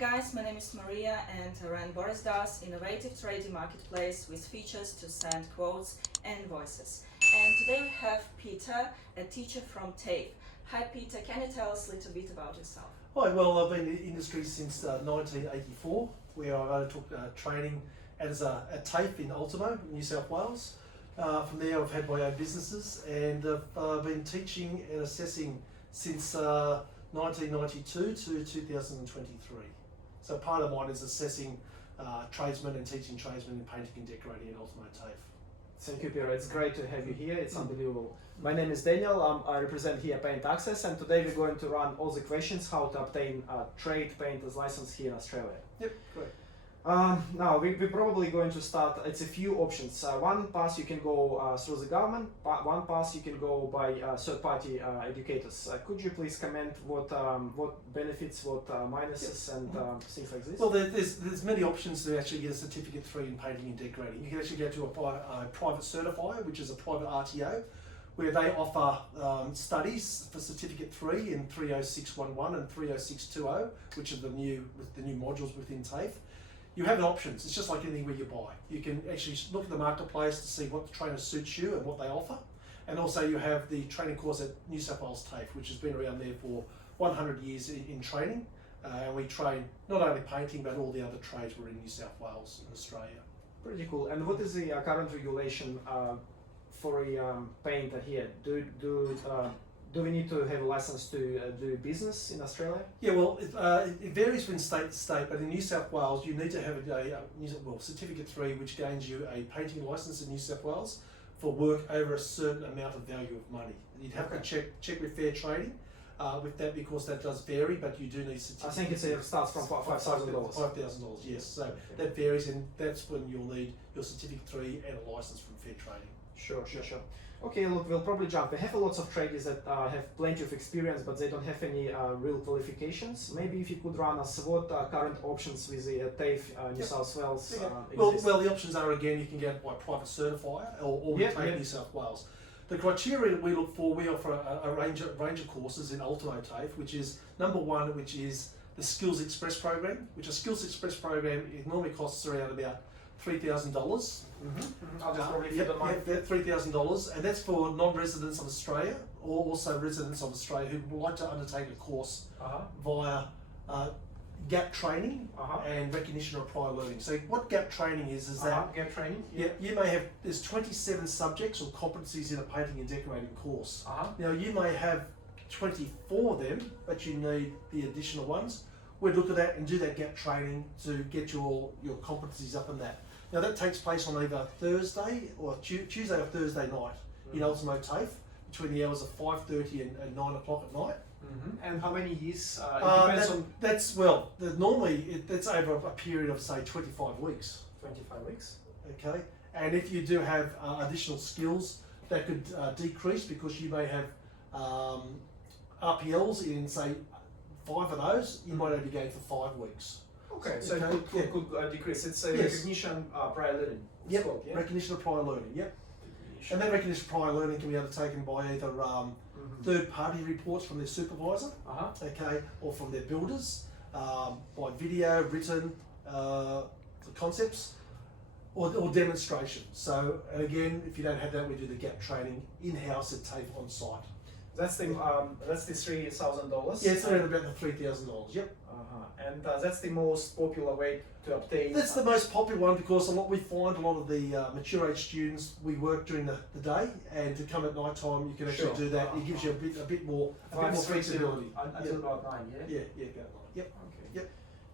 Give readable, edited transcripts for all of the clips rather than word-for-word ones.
guys, my name is Maria and I run Boris Does innovative tradie marketplace with features to send quotes and invoices. And today we have Peter, a teacher from TAFE. Hi Peter, can you tell us a little bit about yourself? Hi, well, I've been in the industry since 1984, where I undertook training as a TAFE in Ultimo, New South Wales. From there I've had my own businesses and I've been teaching and assessing since 1992 to 2023. So part of mine is assessing tradesmen and teaching tradesmen in painting and decorating in Ultimo TAFE. Thank you, Peter. It's great to have you here. It's unbelievable. My name is Daniel. I represent here Paint Access, and today we're going to run all the questions how to obtain a trade painter's license here in Australia. Yep, great. Now we're probably going to start. It's a few options. One pass you can go through the government. One pass you can go by third-party educators. Could you please comment what benefits, what minuses, and things like this? Well, there's many options to actually get a certificate 3 in painting and decorating. You can actually go to a private certifier, which is a private RTO, where they offer studies for certificate 3 in 30611 and 30620, which are the new modules within TAFE. You have options. It's just like anything where you buy. You can actually look at the marketplace to see what trainer suits you and what they offer. And also you have the training course at New South Wales TAFE, which has been around there for 100 years in training. And we train not only painting, but all the other trades were in New South Wales in Australia. Pretty cool. And what is the current regulation for a painter here? Do we need to have a license to do business in Australia? Yeah, well, it varies from state to state, but in New South Wales, you need to have a certificate 3, which gains you a painting license in New South Wales for work over a certain amount of value of money. You'd have to check with fair trading with that, because that does vary, but you do need certificate. I think it starts from $5,000. $5,000, yes. So that varies, and that's when you'll need your certificate 3 and a license from fair trading. Sure. Okay, look, we'll probably jump. We have lots of tradies that have plenty of experience, but they don't have any real qualifications. Maybe if you could run us what current options with the TAFE New South Wales exist? Well, the options are, again, you can get by private certifier or with TAFE New South Wales. The criteria we look for, we offer a range of courses in Ultimo TAFE, which is number 1, which is the Skills Express program, which a Skills Express program, it normally costs around about $3,000. I'll just probably $3,000, and that's for non-residents of Australia or also residents of Australia who would like to undertake a course via gap training and recognition of prior learning. So what gap training is that gap training? You may have, there's 27 subjects or competencies in a painting and decorating course. Now you may have 24 of them, but you need the additional ones. We'd look at that and do that gap training to get your competencies up in that. Now that takes place on either Thursday or Tuesday or Thursday night in Ultimo TAFE, between the hours of 5:30 and 9 o'clock at night. And how many years? Normally that's over a period of say 25 weeks. 25 weeks. Okay, and if you do have additional skills, that could decrease, because you may have RPLs in say 5 of those. You might only be going for 5 weeks. Okay, so it could decrease. It's a recognition prior learning. Yep, recognition of prior learning, yep. And that recognition of prior learning can be undertaken by either third-party reports from their supervisor, okay, or from their builders, by video, written concepts, or demonstration. So, and again, if you don't have that, we do the gap training in-house at TAFE on site. That's the $3,000. Yeah, it's around about the $3,000. Yep. And that's the most popular way to obtain. That's the most popular one, because we find a lot of the mature age students, we work during the day, and to come at night time you can actually do that. It gives you a bit more flexibility. Until about 9, yeah? Yeah, go at night. Yep. Okay. Yep.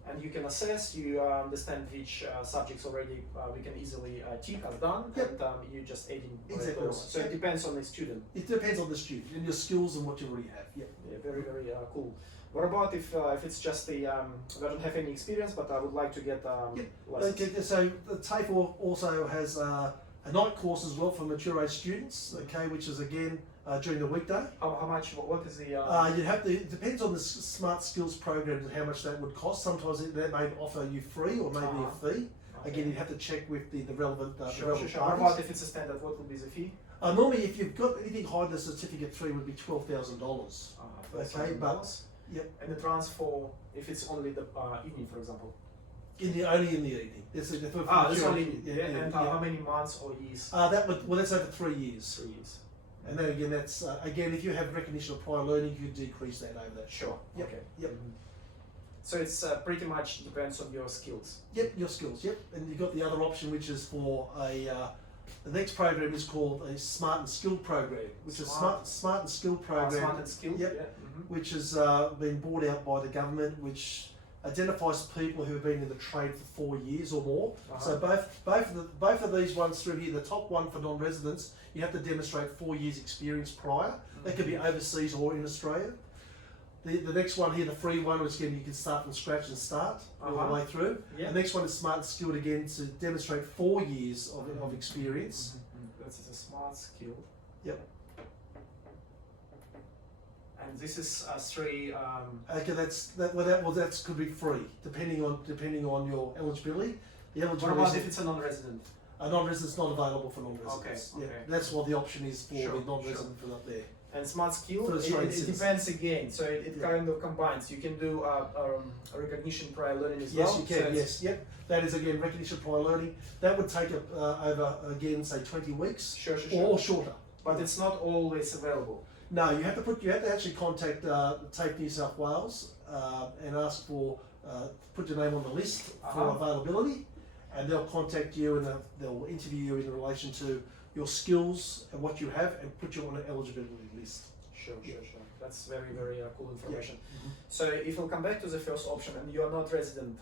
And you can assess, you understand which subjects already we can easily tick as done, and you just adding those. So it depends on the student. It depends on the student and your skills and what you already have. Yep. Yeah, very cool. What about if it's just I don't have any experience, but I would like to get license? Okay, so the TAFE also has a night course as well for mature age students, okay, which is again during the weekday. How much? What is the? You'd have to. It depends on the Smart Skills program and how much that would cost. Sometimes they may offer you free or maybe a fee. Again, you'd have to check with the relevant. Sure. How about if it's a standard? What would be the fee? Normally, if you've got anything higher than certificate 3, would be $12,000. Okay, but Yep. And it runs for, if it's only the evening, for example. Only in the evening. That's only, and how many months or years? That's over 3 years. 3 years. And then again, that's again, if you have recognition of prior learning, you can decrease that over that. Sure. Yep. Okay. Yep. So it's pretty much depends on your skills. Yep, your skills. Yep, and you've got the other option, which is for the next program is called a Smart and Skilled program, which is Smart and Skilled program. Smart and Skilled. Yep. Yeah. Which has been brought out by the government, which identifies people who have been in the trade for 4 years or more. So both of these ones through here, the top one for non-residents, you have to demonstrate 4 years experience prior. That could be overseas or in Australia. The next one here, the free one, is again you can start from scratch and start all the way through. The next one is Smart and Skilled again to demonstrate 4 years of experience. That's a Smart Skilled. Yep. And this is three. Okay, that could be free depending on your eligibility. The eligibility. What about if it's a non-resident? A non-resident's not available for non-residents. Okay. That's what the option is for the non-resident for up there. And Smart Skill, it depends again. So it kind of combines. You can do recognition prior learning as well. Yes, you can. So yep. That is again recognition prior learning. That would take over again, say 20 weeks. Sure. Or shorter. But it's not always available. No, you have to actually contact TAFE New South Wales and ask for put your name on the list for availability, and they'll contact you and they'll interview you in relation to your skills and what you have, and put you on an eligibility list. Sure. That's very cool information. Yeah. So if we'll come back to the first option, and you are not resident,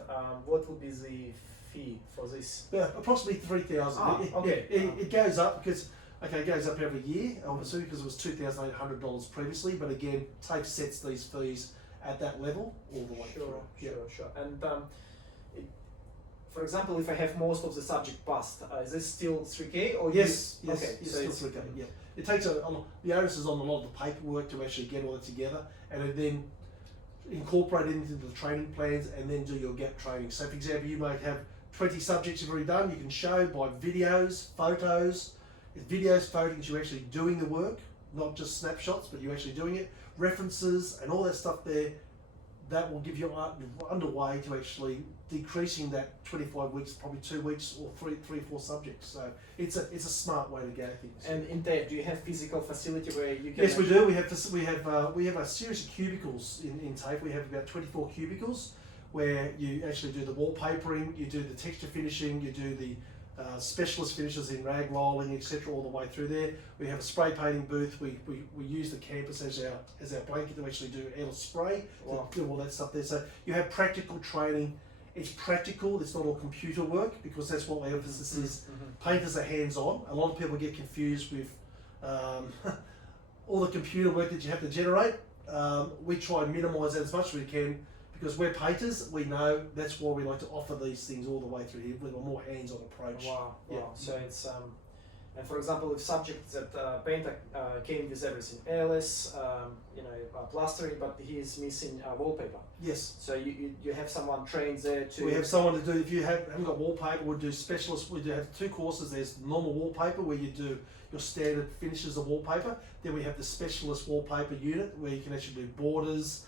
what would be the fee for this? Yeah, approximately 3,000. It goes up because. Okay, it goes up every year, obviously, because it was $2,800 previously, but again, TAFE sets these fees at that level all the way through. Sure. And for example, if I have most of the subject passed, is this still 3K or yes, okay, it's still 3K. Yeah, it takes the onus is on a lot of the paperwork to actually get all that together, and then incorporate it into the training plans, and then do your gap training. So, for example, you might have 20 subjects you've already done. You can show by videos, photos. Videos, photos, you're actually doing the work, not just snapshots, but you're actually doing it. References and all that stuff there, that will give you underway to actually decreasing that 25 weeks, probably 2 weeks or three or four subjects. So it's a smart way to go things. And in TAFE, do you have physical facility where you can? Yes, we do. We have a series of cubicles in TAFE. We have about 24 cubicles where you actually do the wallpapering, you do the texture finishing, you do the specialist finishes in rag rolling, etc., all the way through there. We have a spray painting booth. We use the campus as our blanket to actually do airless spray, to do all that stuff there. So you have practical training. It's practical. It's not all computer work, because that's what my emphasis is. Painters are hands-on. A lot of people get confused with all the computer work that you have to generate. We try and minimise that as much as we can. Because we're painters, we know that's why we like to offer these things all the way through here with a more hands-on approach. Wow. So it's and for example, if subject that painter came with everything, airless, plastering, but he is missing wallpaper. Yes. So you have someone trained there to. We have someone to do. If you haven't got wallpaper, we'll do specialists. We do have 2 courses. There's normal wallpaper where you do your standard finishes of wallpaper. Then we have the specialist wallpaper unit where you can actually do borders.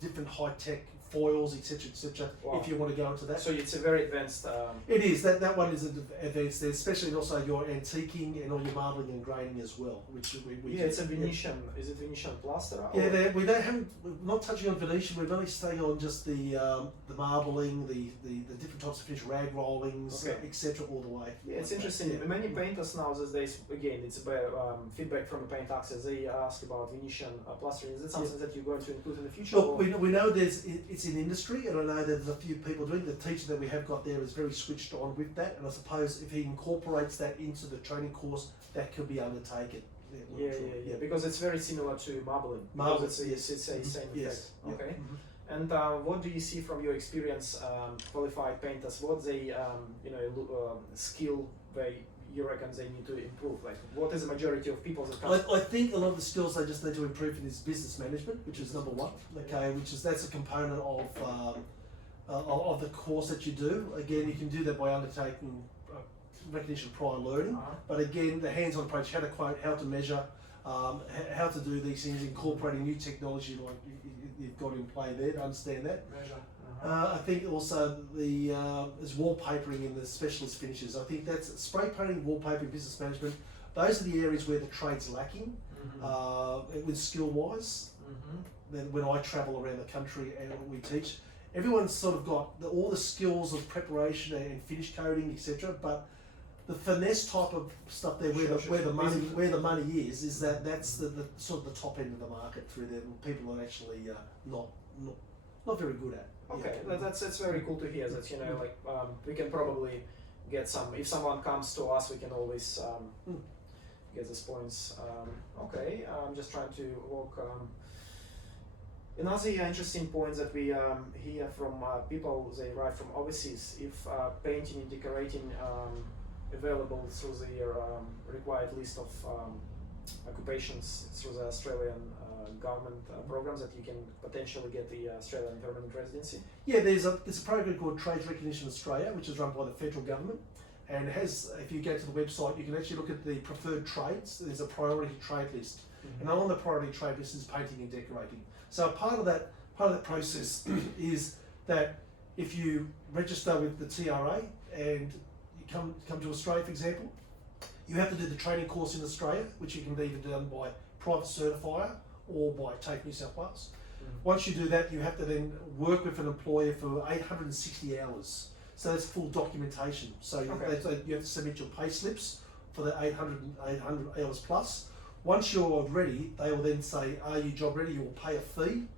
Different high-tech foils, etc. Wow. If you want to go into that. So it's a very advanced. It is. That one is advanced there, especially also your antiquing and all your marbling and graining as well, which we do. It's a Venetian. Is it Venetian plaster? Yeah, we don't we're not touching on Venetian. We're really staying on just the marbling, the different types of finish, rag rollings, etc. all the way. Yeah, it's interesting. Yeah. Many painters now these days, again, it's about feedback from the paint access. They ask about Venetian plastering. Is it something that you're going to include in the future? Look, we know it's in industry, and I know there's a few people doing. The teacher that we have got there is very switched on with that, and I suppose if he incorporates that into the training course, that could be undertaken. Yeah, because it's very similar to marbling. It's the same effect. Okay. And what do you see from your experience, qualified painters? What they skill you reckon they need to improve? Like, what is the majority of people that come? I think a lot of the skills they just need to improve in is business management, which is number one. Okay, that's a component of the course that you do. Again, you can do that by undertaking recognition prior learning, but again, the hands-on approach, how to quote, how to measure, how to do these things, incorporating new technology like you've got in play there to understand that. I think also there's wallpapering in the specialist finishes. I think that's spray painting, wallpapering, business management. Those are the areas where the trade's lacking with skill-wise. Then when I travel around the country and we teach, everyone's sort of got all the skills of preparation and finish coating, etc. But the finesse type of stuff there, where the money is that's the sort of the top end of the market through there. People are actually not very good at. Okay, that's very cool to hear. That like we can probably get some. If someone comes to us, we can always get these points. Okay, I'm just trying to walk. Another interesting point that we hear from people, they write from overseas. If painting and decorating available through the required list of occupations through the Australian government programs, that you can potentially get the Australian permanent residency? Yeah, there's a program called Trades Recognition Australia, which is run by the federal government, and it has. If you go to the website, you can actually look at the preferred trades. There's a priority trade list, and on the priority trade list is painting and decorating. So part of that process is that if you register with the TRA and you come to Australia, for example, you have to do the training course in Australia, which you can be either done by private certifier or by TAFE New South Wales. Once you do that, you have to then work with an employer for 860 hours. So that's full documentation. So you have to submit your pay slips for the 800 hours plus. Once you're ready, they will then say, are you job ready? You will pay a fee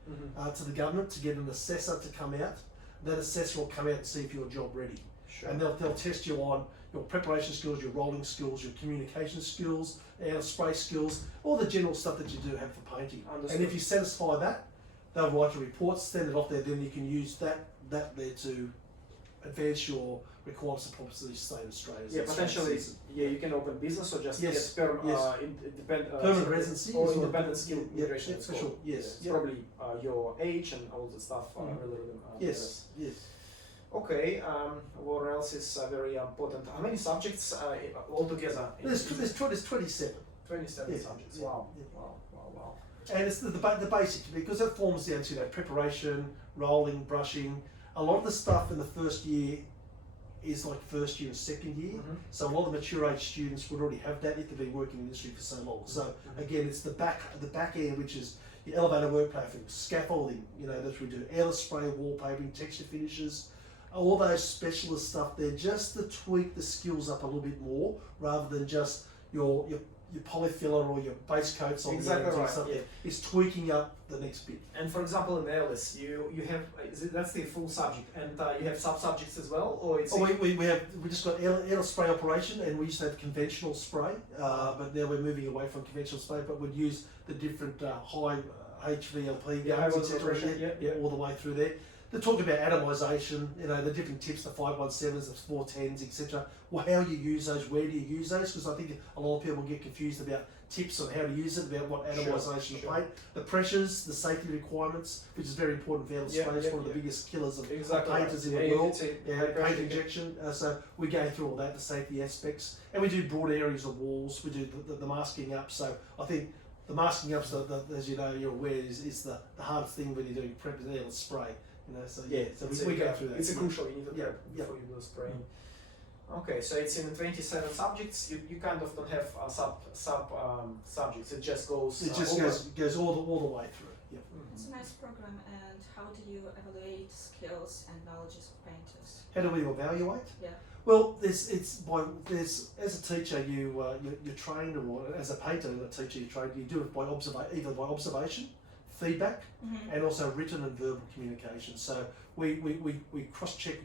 to the government to get an assessor to come out. That assessor will come out and see if you're job ready. Sure. And they'll test you on your preparation skills, your rolling skills, your communication skills, our spray skills, all the general stuff that you do have for painting. Understood. And if you satisfy that, they'll write a report, send it off there, then you can use that there to advance your requirements to properly stay in Australia. Yeah, potentially, you can open business or just get permanent residency or independent skill immigration. For sure. Yes. It's probably your age and all the stuff really yes. Okay, what else is very important? How many subjects altogether? There's 27. 27 subjects. Yeah. Wow. Yeah. Wow. And it's the basics, because it forms down to preparation, rolling, brushing. A lot of the stuff in the first year is like first year and second year. So a lot of the mature age students would already have that if they've been working in the industry for so long. So again, it's the back end, which is your elevator work platform, scaffolding, that we do, airless spray, wallpapering, texture finishes, all those specialist stuff there, just to tweak the skills up a little bit more, rather than just your polyfiller or your base coats on stuff. Yeah. It's tweaking up the next bit. And for example, in airless, you have that's the full subject, and you have sub subjects as well, or it's we just got airless spray operation, and we used to have conventional spray, but now we're moving away from conventional spray, but we'd use the different high HVLP guns, etc. All the way through there. They talk about atomisation, the different tips, the 517s, the 410s, etc. Well, how you use those, where do you use those? Because I think a lot of people get confused about tips on how to use it, about what atomisation of paint, the pressures, the safety requirements, which is very important for airless spray. It's one of the biggest killers of painters in the world. Paint injection. So we go through all that, the safety aspects, and we do broad areas of walls. We do the masking up. So I think the masking up, as you're aware, is the hardest thing when you're doing prep and airless spray. So we go through that. It's crucial. You need to prep before you do spraying. Okay, so it's in 27 subjects. You kind of don't have subjects. It just goes. Goes all the way through. Yeah. It's a nice program. And how do you evaluate skills and knowledges of painters? How do we evaluate? Yeah. Well, as a teacher you're trained, or as a painter and a teacher you're trained. You do it by either by observation, feedback, and also written and verbal communication. So we cross-check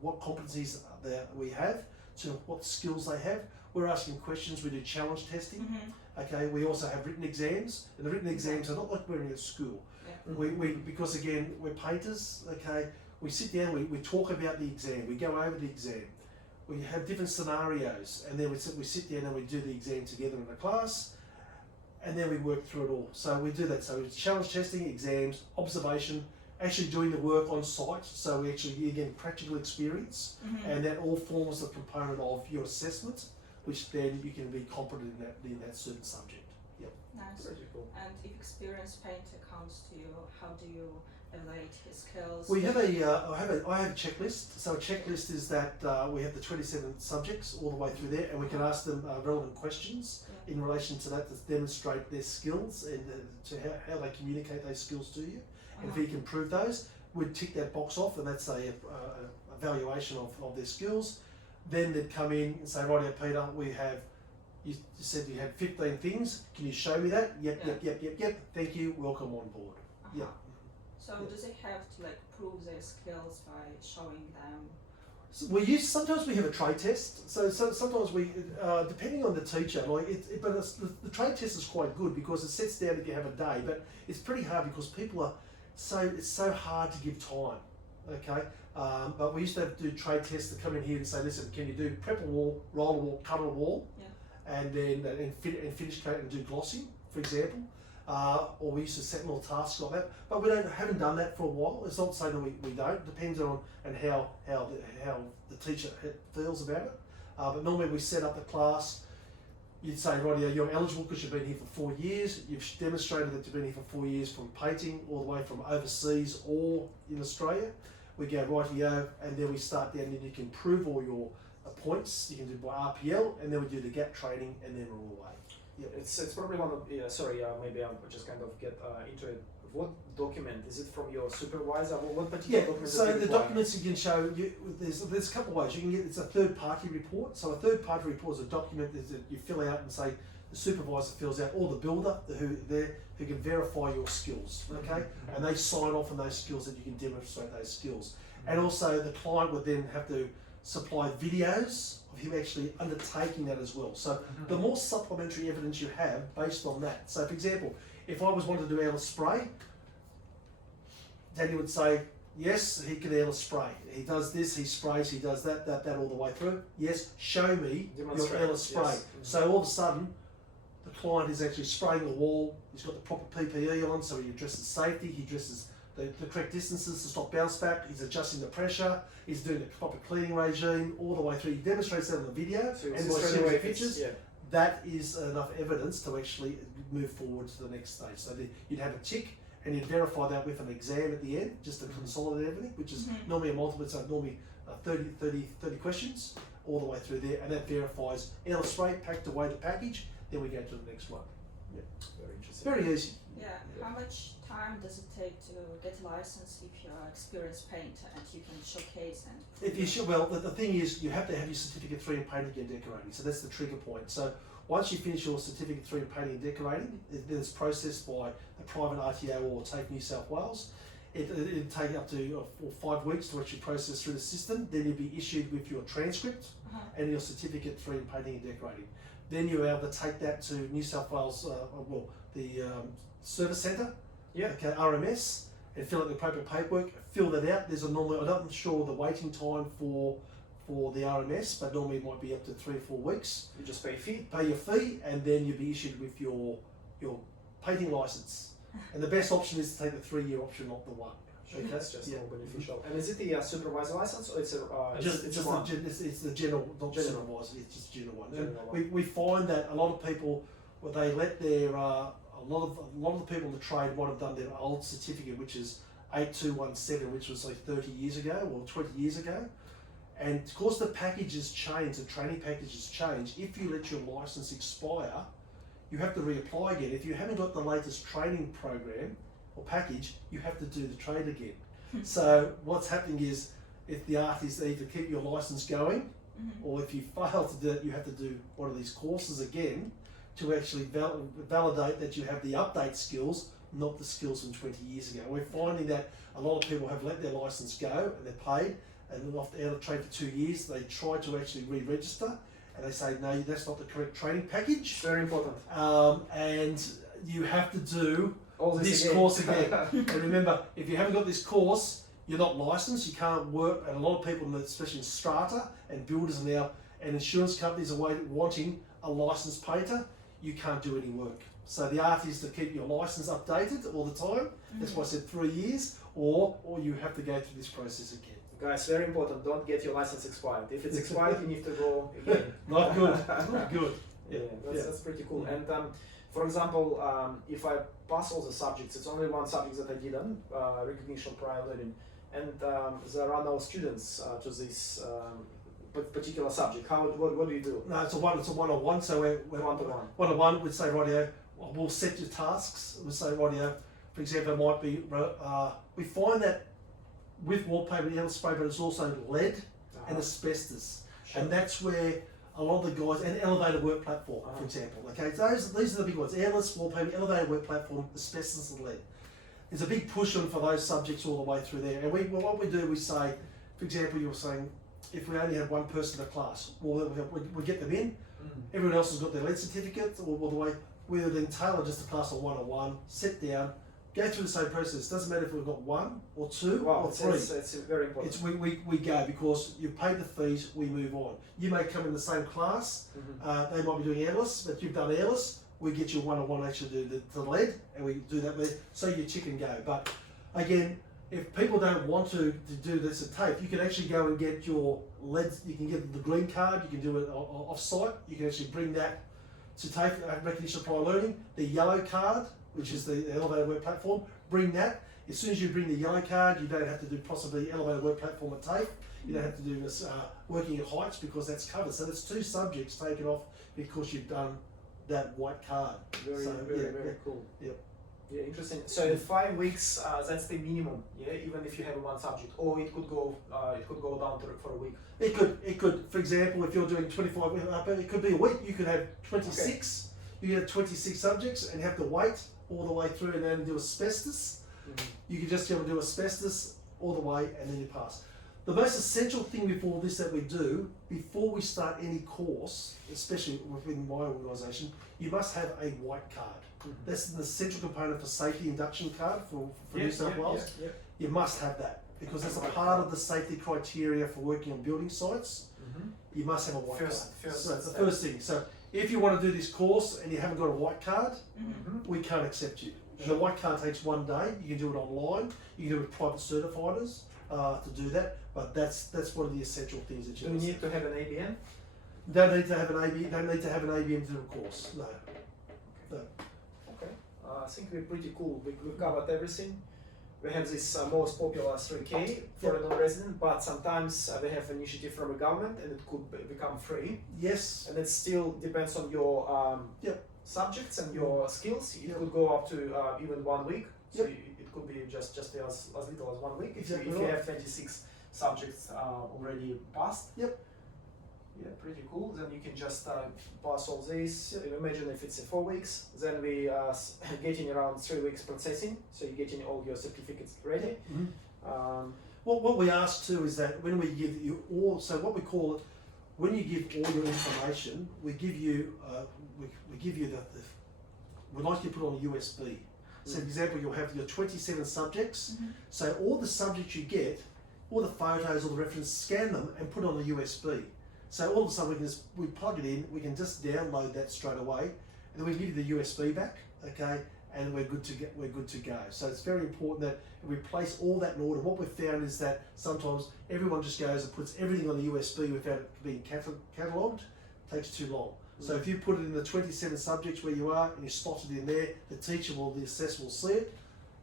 what competencies that we have, to what skills they have. We're asking questions. We do challenge testing. Okay. We also have written exams, and the written exams are not like we're in a school. Because again, we're painters. Okay. We sit down. We talk about the exam. We go over the exam. We have different scenarios, and then we sit down and we do the exam together in a class. And then we work through it all. So we do that. So it's challenge testing, exams, observation, actually doing the work on site. So we actually get practical experience, and that all forms a component of your assessment, which then you can be competent in that certain subject. Yep. Nice. Pretty cool. And if experienced painter comes to you, how do you evaluate his skills? We have I have a checklist. So a checklist is that we have the 27 subjects all the way through there, and we can ask them relevant questions in relation to that to demonstrate their skills and to how they communicate those skills to you. And if he can prove those, we'd tick that box off, and that's a evaluation of their skills. Then they'd come in and say, right, Peter, we have. You said you had 15 things. Can you show me that? Yep. Thank you. Welcome on board. Yep. So do they have to like prove their skills by showing them? So sometimes we have a trade test. So sometimes we, depending on the teacher, the trade test is quite good because it sets down if you have a day. But it's pretty hard because it's so hard to give time. Okay. But we used to have to do trade tests to come in here and say, listen, can you do prep a wall, roll a wall, cut a wall, and then finish coat and do glossing, for example. Or we used to set little tasks like that, but we haven't done that for a while. It's not saying that we don't. It depends on how the teacher feels about it. But normally we set up the class. You'd say, right, you're eligible because you've been here for 4 years. You've demonstrated that you've been here for 4 years from painting all the way from overseas or in Australia. We go rightio, and then we start down, and you can prove all your points. You can do by RPL, and then we do the gap training, and then we're all away. Yep. It's probably one of maybe I'll just kind of get into it. What document is it from your supervisor? What particular document? So the documents you can show there's a couple of ways you can get. It's a third party report. So a third party report is a document that you fill out and say the supervisor fills out, or the builder who can verify your skills. Okay, and they sign off on those skills that you can demonstrate those skills. And also the client would then have to supply videos of him actually undertaking that as well. So the more supplementary evidence you have based on that. So for example, if I was wanting to do airless spray, Danny would say, yes, he can airless spray. He does this, he sprays, he does that all the way through. Yes, show me your airless spray. Yes. So all of a sudden, the client is actually spraying the wall. He's got the proper PPE on, so he addresses safety, he addresses the correct distances to stop bounce back, he's adjusting the pressure, he's doing the proper cleaning regime all the way through. He demonstrates that on the video so and by showing the pictures. That is enough evidence to actually move forward to the next stage. So you'd have a tick and you'd verify that with an exam at the end, just to consolidate everything, which is normally a multiple, so normally 30 questions all the way through there, and that verifies airless spray, packed away the package, then we go to the next one. Yeah. Very interesting. Very easy. Yeah. How much time does it take to get a license if you're an experienced painter and you can showcase and prove If you should, well, the thing is, you have to have your certificate 3 in painting and decorating. So that's the trigger point. So once you finish your certificate 3 in painting and decorating, then it's processed by a private RTO or TAFE New South Wales. It'll take up to 5 weeks to actually process through the system. Then you'll be issued with your transcript and your certificate 3 in painting and decorating. Then you're able to take that to New South Wales, the service centre, okay, RMS, and fill out the appropriate paperwork, fill that out. There's I'm not sure the waiting time for the RMS, but normally it might be up to 3 or 4 weeks. You just pay a fee. Pay your fee, and then you'll be issued with your painting licence. And the best option is to take the 3-year option, not the 1. Okay, that's just more beneficial. And is it the supervisor license, or it's the general, not general. supervisor. It's just the general one. General one. We find that a lot of people, they let their a lot of the people in the trade might have done their old certificate, which is 8217, which was like 30 years ago or 20 years ago. And of course the packages change, the training packages change. If you let your license expire, you have to reapply again. If you haven't got the latest training program or package, you have to do the trade again. So what's happening is, if the art is either keep your license going, or if you fail to do it, you have to do one of these courses again to actually validate that you have the update skills, not the skills from 20 years ago. We're finding that a lot of people have let their license go and they're paid, and they're out of trade for 2 years. They try to actually re-register, and they say, no, that's not the correct training package. Very important. And you have to do all this course again. And remember, if you haven't got this course, you're not licensed, you can't work. And a lot of people, especially in strata and builders now, and insurance companies are wanting a licensed painter. You can't do any work. So the art is to keep your license updated all the time. That's why I said 3 years, or you have to go through this process again. Guys, very important, don't get your license expired. If it's expired, you need to go again. Not good, not good. Yeah, that's pretty cool. And For example, if I pass all the subjects, it's only one subject that I didn't, recognition prior learning, and there are no students to this particular subject. What do you do? No, it's a one-on-one. So we're One-to-one. One-on-one. We'd say, rightio, we'll set your tasks. We'll say, rightio, for example, it might be, we find that with wallpaper, yellow spray, but it's also lead and asbestos. Sure. And that's where a lot of the guys, and elevated work platform, for example. Okay, so these are the big ones: airless, wallpaper, elevated work platform, asbestos, and lead. There's a big push on for those subjects all the way through there. And what we do, we say, for example, you're saying, if we only have one person in the class, well, we get them in. Everyone else has got their lead certificate, all the way. We then tailor just a class of one-on-one, sit down, go through the same process. Doesn't matter if we've got one or two or three. It's very important. It's we go because you've paid the fees, we move on. You may come in the same class, they might be doing airless, but you've done airless, we get you one-on-one actually do the lead, and we do that lead, so you chicken go. But again, if people don't want to do this at TAFE, you can actually go and get your lead, you can get the green card, you can do it off-site, you can actually bring that to TAFE, recognition of prior learning, the yellow card, which is the elevated work platform, bring that. As soon as you bring the yellow card, you don't have to do possibly elevated work platform at TAFE. You don't have to do working at heights because that's covered. So that's 2 subjects taken off because you've done that white card. Very cool. Yep. Yeah, interesting. So in 5 weeks, that's the minimum. Yeah, even if you have one subject, or it could go down for a week. It could. For example, if you're doing 25, it could be a week. You could have 26. You could have 26 subjects and have to wait all the way through and then do asbestos. You can just be able to do asbestos all the way and then you pass. The most essential thing before this that we do, before we start any course, especially within my organisation, you must have a white card. That's an essential component for safety induction card for New South Wales. You must have that because that's a part of the safety criteria for working on building sites. You must have a white card. So that's the first thing. So if you want to do this course and you haven't got a white card, we can't accept you. The white card takes 1 day. You can do it online. You can do it with private certifiers to do that. But that's one of the essential things that you do. You need to have an ABN. Don't need to have an ABN. Don't need to have an ABN to do a course. No. Okay. I think we're pretty cool. We've covered everything. We have this most popular 3K for a non-resident, but sometimes we have initiative from the government and it could become free. Yes. And it still depends on your subjects and your skills. It could go up to even 1 week. So it could be just as little as 1 week if you have 26 subjects already passed. Yeah, pretty cool. Then you can just pass all these. Imagine if it's 4 weeks, then we are getting around 3 weeks processing. So you're getting all your certificates ready. What we ask too is that when we give you all, so what we call it, when you give all your information, we give you we'd like you to put on a USB. So for example, you'll have your 27 subjects. So all the subjects you get, all the photos, all the references, scan them and put on a USB. So all of a sudden we plug it in, we can just download that straight away, and then we give you the USB back, okay, and we're good to go. So it's very important that we place all that in order. What we've found is that sometimes everyone just goes and puts everything on the USB without it being catalogued. It takes too long. So if you put it in the 27 subjects where you are and you slot it in there, the teacher the assessor will see it,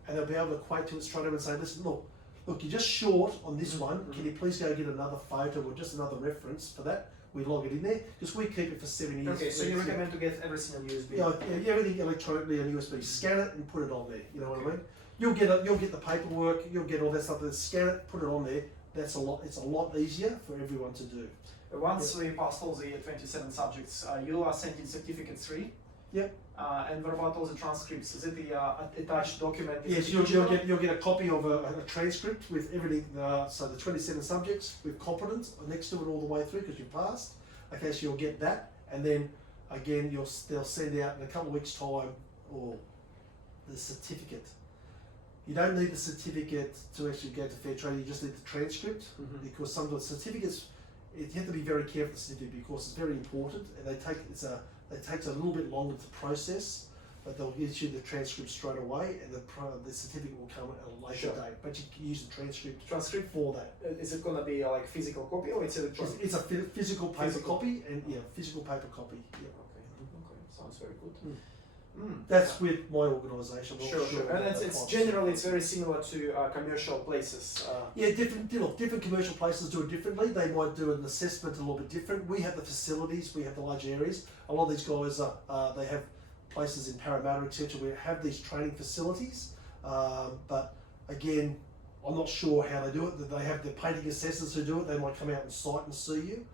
and they'll be able to equate to it straight away and say, listen, look, you're just short on this one. Can you please go get another photo or just another reference for that? We log it in there because we keep it for 7 years. Okay, so you recommend to get everything on USB? Yeah, everything electronically on USB. Scan it and put it on there. You know what I mean? You'll get the paperwork. You'll get all that stuff. Scan it, put it on there. It's a lot easier for everyone to do. Once we pass all the 27 subjects, you are sending certificate 3. And what about all the transcripts? Is it the attached document? Yes, you'll get a copy of a transcript with everything. So the 27 subjects with competence next to it all the way through because you passed. Okay, so you'll get that, and then again they'll send out in a couple of weeks' time or the certificate. You don't need the certificate to actually go to fair trade. You just need the transcript because sometimes certificates. You have to be very careful with the certificate because it's very important, and it takes a little bit longer to process, but they'll get you the transcript straight away, and the certificate will come at a later date. But you can use the transcript for that. Is it going to be like physical copy or it's electronic? It's a physical paper copy, and physical paper copy. Okay, sounds very good. That's with my organisation. I'm not Sure. about And the it's private generally sector. very similar to commercial places. Yeah, different commercial places do it differently. They might do an assessment a little bit different. We have the facilities, we have the large areas. A lot of these guys they have places in Parramatta, etc. We have these training facilities, but again, I'm not sure how they do it. That they have the painting assessors who do it. They might come out and site and see you.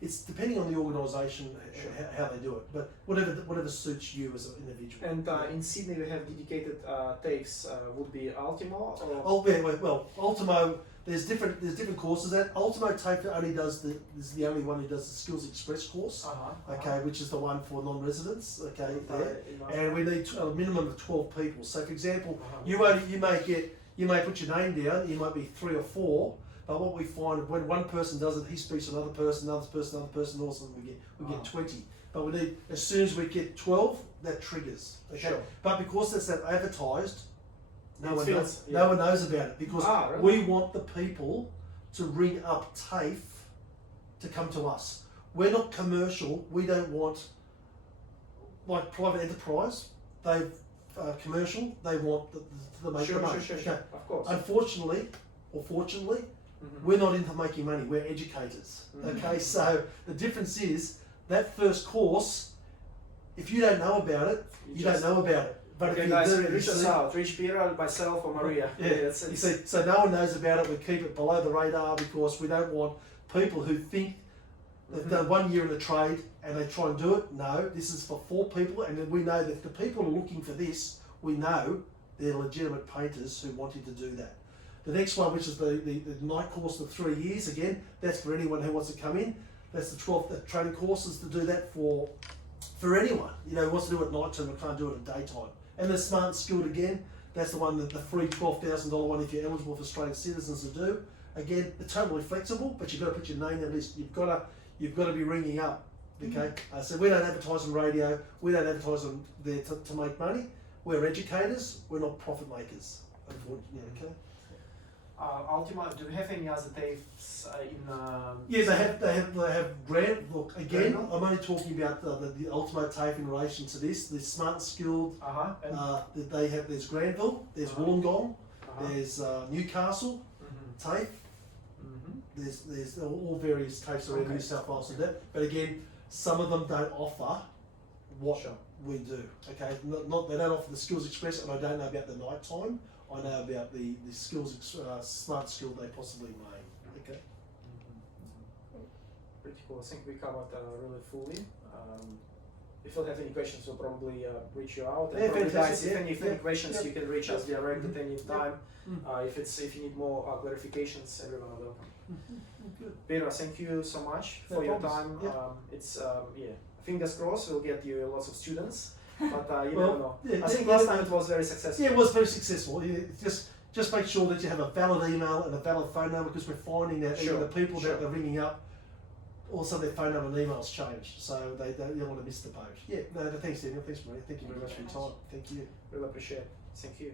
It's depending on the organisation how they do it, but whatever suits you as an individual. And in Sydney we have dedicated TAFEs. Would be Ultimo or? Oh, well, Ultimo. There's different courses. That Ultimo TAFE only is the only one who does the Skills Express course. Okay, which is the one for non-residents. Okay, there, and we need a minimum of 12 people. So, for example, you may put your name down. You might be 3 or 4. But what we find when one person does it, he speaks to another person, all of a sudden we get 20. But we need, as soon as we get 12, that triggers. Okay. Sure. But because that's that advertised, no one knows about it because really? we want the people to ring up TAFE to come to us. We're not commercial. We don't want like private enterprise. They've commercial. They want the make the money. Sure. Okay. Of course. Unfortunately, or fortunately, we're not into making money, we're educators. Okay, so the difference is that first course, if you don't know about it, you don't know about it. But Okay, if you guys, do, reach us out. Reach Peter, myself, or Maria. that's it. You see, so no one knows about it, we keep it below the radar because we don't want people who think they've done 1 year in the trade and they try and do it. No, this is for 4 people, and then we know that if the people are looking for this, we know they're legitimate painters who wanted to do that. The next one, which is the night course of 3 years, again, that's for anyone who wants to come in. That's the 12th training courses to do that for anyone, who wants to do it at night time or can't do it at daytime. And the Smart and Skilled again, that's the one that the free $12,000 one if you're eligible for Australian citizens to do. Again, they're totally flexible, but you've got to put your name at least. You've got to be ringing up. Okay, so we don't advertise on radio. We don't advertise on there to make money. We're educators. We're not profit makers. Unfortunately, okay. Ultimo, do we have any other TAFEs in? Yeah, they have grant. Look, again, I'm only talking about the Ultimo TAFE in relation to this. There's Smart and Skilled. They have. There's Granville. There's Wollongong. There's Newcastle TAFE. There's all various TAFEs around New South Wales and that. But again, some of them don't offer what we do. Okay, not they don't offer the Skills Express, and I don't know about the night time. I know about the skills, smart skill they possibly may. Okay. Pretty cool. I think we covered really fully. If you have any questions, we'll probably reach you out. And guys, if any questions, you can reach us direct at any time. If you need more clarifications, everyone are welcome. Good. Peter, thank you so much for your time. It's fingers crossed we'll get you lots of students. But you never know. I think last time it was very successful. Yeah, it was very successful. Just make sure that you have a valid email and a valid phone number because we're finding that even the people that are ringing up, also their phone number and emails change, so they don't want to miss the page. Yeah, no, thanks Daniel, thanks Maria, thank you very much for your time. Thank you. Really appreciate it. Thank you.